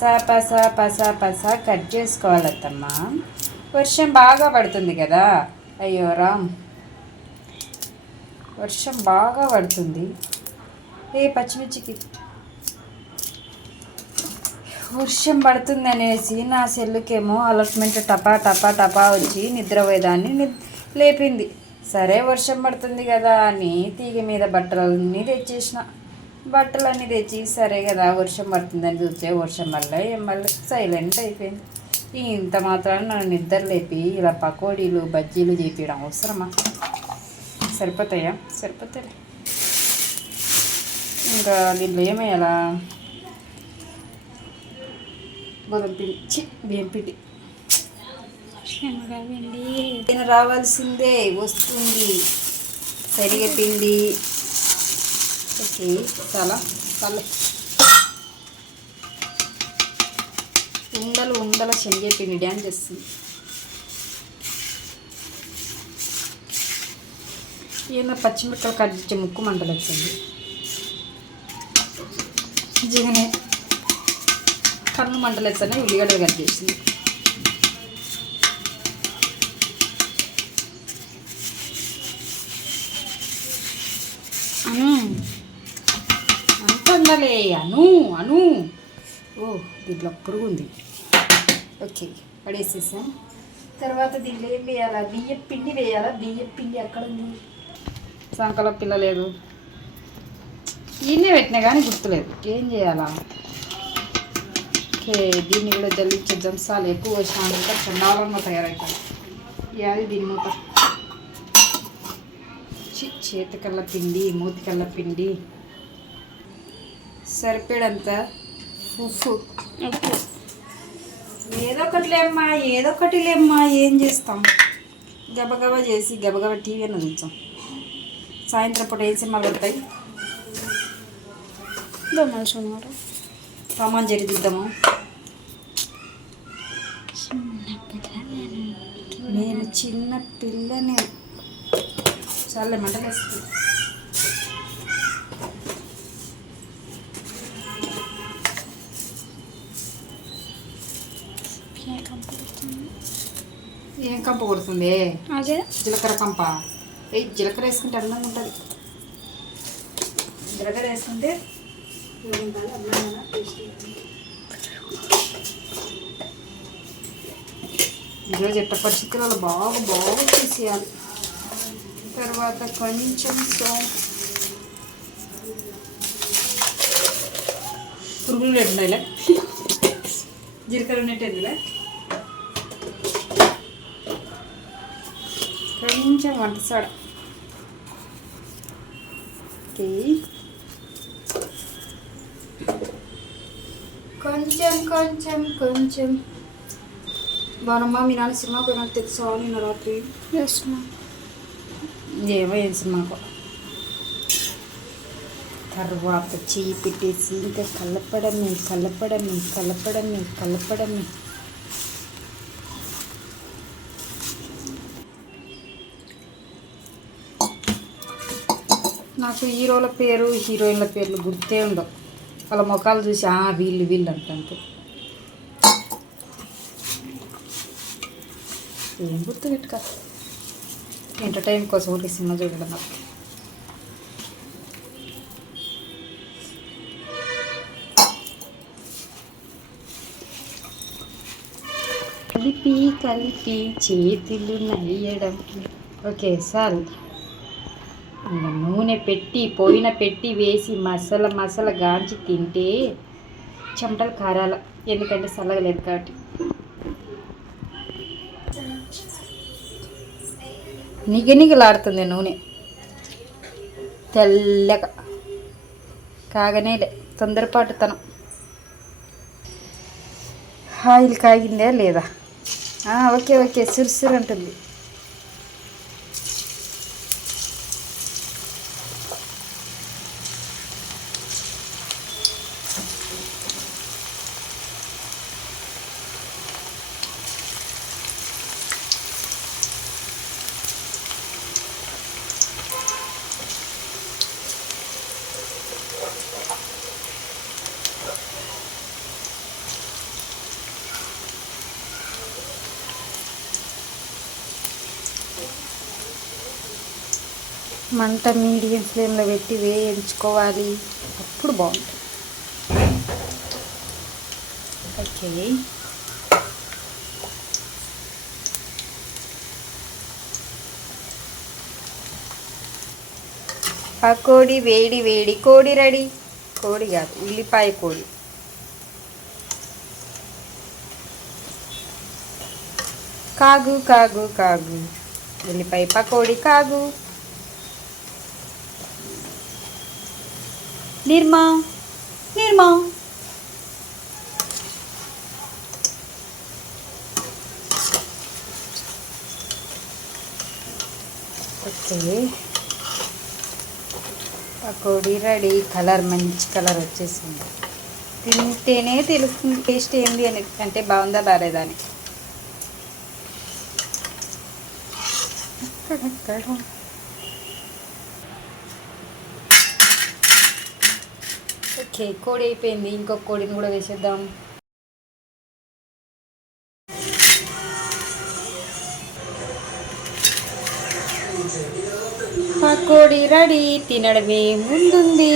పసా cut చేసుకోవాలత్తమ్మా. వర్షం బాగా పడుతుంది కదా. అయ్యో రామ్, వర్షం బాగా పడుతుంది. పచ్చిమిర్చికి వర్షం పడుతుంది అనేసి నా సెల్లుకేమో అలర్ట్మెంట్ టపా టపా టపా వచ్చి నిద్రపోయేదాన్ని లేపింది. సరే వర్షం పడుతుంది కదా అని తీగ మీద బట్టలన్నీ తెచ్చేసిన. బట్టలన్నీ తెచ్చి సరే కదా వర్షం పడుతుందని చూస్తే వర్షం వల్ల మళ్ళీ సైలెంట్ అయిపోయింది. ఇంత మాత్రాన నన్ను నిద్ర లేపి ఇలా పకోడీలు బజ్జీలు చేపించడం అవసరమా? సరిపోతాయా? సరిపోతాయి. ఇంకా దీంట్లో ఏమేయాలా? గోధుమ పిండి, బియ్యం పిండి రావాల్సిందే, వస్తుంది. శనగపిండి ఓకే, చాలా చాలా ఉండల శనగపిండి డ్యాన్స్ చేస్తుంది. ఏమో పచ్చిమిరపకాయలు కట్ చేసే ముక్కు మంటలు వచ్చింది. నిజంగానే కన్ను మంటలు వచ్చాయి. ఉల్లిగడ్డలు కట్ చేసింది. అంటుందలే అను అను. దీంట్లో పురుగు ఉంది. ఓకే, పడేసేసాం. తర్వాత దీంట్లో ఏం వేయాలా? బియ్యం పిండి వేయాలా? బియ్యం పిండి అక్కడ ఉంది. సంకల పిల్ల లేదు, ఈయనే పెట్టినా కానీ గుర్తులేదు. ఏం చేయాలా? ఓకే, దీన్ని కూడా జల్లించేద్దాం. సాలు ఎక్కువ వచ్చినా చండాలంగా తయారవుతాయి. అది దీని మూత. చేతికల్ల పిండి, మూతికల్ల పిండి సరిపడంత ఉప్పు. ఏదో ఒకటి లేమ్మా, ఏం చేస్తాం? గబగబా చేసి గబగబా టీవీ అని చూస్తాం. సాయంత్రం పూట ఏం సినిమాలు పడతాయి? రామాన్ జరిదిద్దాము. నేను చిన్న పిల్లని. చాలా మంటలు వేస్తుంది. ఏం కంప కొడుతుంది? అదే జీలకర్ర కంప. జీలకర్ర వేసుకుంటే అందంగా ఉంటుంది. జీలకర్ర వేసుకుంటే ఈరోజు ఎట్ట పరిస్థితులలో బాగా తీసేయాలి. తర్వాత కొంచెం పురుగులు పెట్టినాయిలే, జీలకర్ర ఉన్నట్టేదిలే. కొంచెం వంట సోడా. ఓకే, కొంచెం బానమ్మ. మీ నాన్న సినిమా పోయినా తెలుసా? నిన్న రాత్రి ఏమో ఏం సినిమాకు. తర్వాత చెయ్యి పెట్టేసి ఇంకా కలపడమే. నాకు హీరోయిన్ల పేర్లు గుర్తే ఉండవు. వాళ్ళ ముఖాలు చూసి వీళ్ళు అంటంతే. ఏం గుర్తు పెట్టుక, ఎంటర్టైన్ కోసం ఒకటి సినిమా చూడడం. నాకు కలిపి చేతులు నయ్యడం. ఓకే సార్, నూనె పెట్టి వేసి మసాలా గాంచి తింటే చెమటలు కారాల. ఎందుకంటే చల్లగలేదు కాబట్టి. నిగనిగలాడుతుంది నూనె, తెల్లగా కాగనేలే. తొందరపాటుతనం. ఆయిల్ కాగిందా లేదా? ఓకే, సురుసురు అంటుంది. మంట మీడియం ఫ్లేమ్లో పెట్టి వేయించుకోవాలి, అప్పుడు బాగుంటుంది. ఓకే, పకోడీ వేడి వేడి కోడి రెడీ. కోడి కాదు, ఉల్లిపాయ కోడి. కాగు కాగు కాగు, ఉల్లిపాయ పకోడీ కాగు. Nirma Nirma. Okay, pakodi ready. Colour మంచి కలర్ వచ్చేసింది. తింటేనే తెలుస్తుంది టేస్ట్ ఏంది అని, అంటే బాగుందా బాగాలేదా అని. ఓకే, కోడి అయిపోయింది. ఇంకొక కోడిని కూడా వేసేద్దాం. పకోడీ రెడీ, తినడమే ముందుంది.